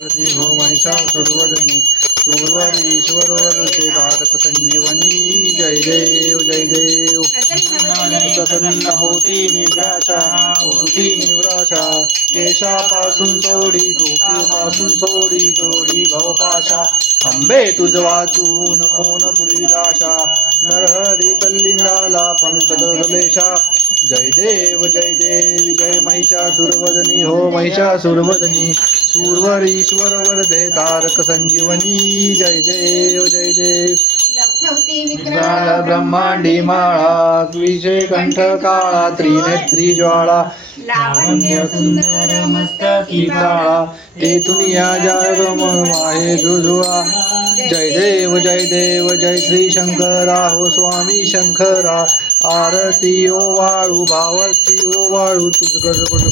हो महिषासुरवदनी सुरवरीश्वर वरदे तारक संजीवनी जय देव जय देव. प्रसन्न होती निव्राशा केशापासून सोडी डोकीपासून सोडी जोडी भवपाशा. अंबे तुझ वाचून कोण पुरीलाशा नरहरी कल्लिंगाला पंकज गलेशा. जय देव जय महिषासुरवदनी हो महिषासुरवदनी सूरवरीश्वर वरदे तारक संजीवनी जय देव जय देव. विकराळ ब्रह्मांडी माळा विजय कंठ काळा त्रिनेत्री ज्वाळा लावण्य सुंदर मस्तकी काळा तेथून या जगम वाहे जुजुळा. जय देव जय श्री शंकरा हो स्वामी शंकरा. आरती ओ वाळू भावती ओ वाळू तुझ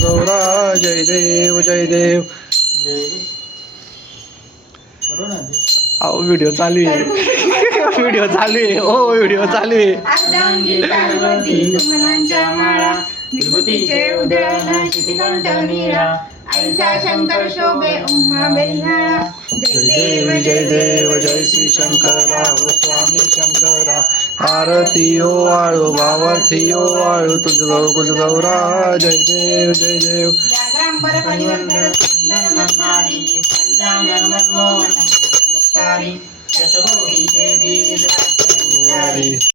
गौरा. जय देव जय देव. व्हिडिओ चालू आहे व्हिडिओ चालू आहे ओ व्हिडिओ चालू आहे. अर्धांगी पार्वती सुमनांच्या माळा विभूतीचे उधळण शितिकंठ नीळा ऐसा शंकर शोभे उम्मा बेल्हाळा. जय देव जय श्री शंकरा हो स्वामी शंकरा. आरती ओ वाळू भावर्थी ओ वाळू तुझ गौरा. जय देव जय देव. जागरांबर परिवर्तन सुंदर मनमारी पंचांग मनमोहन उपकारी शतकोटीचे बीज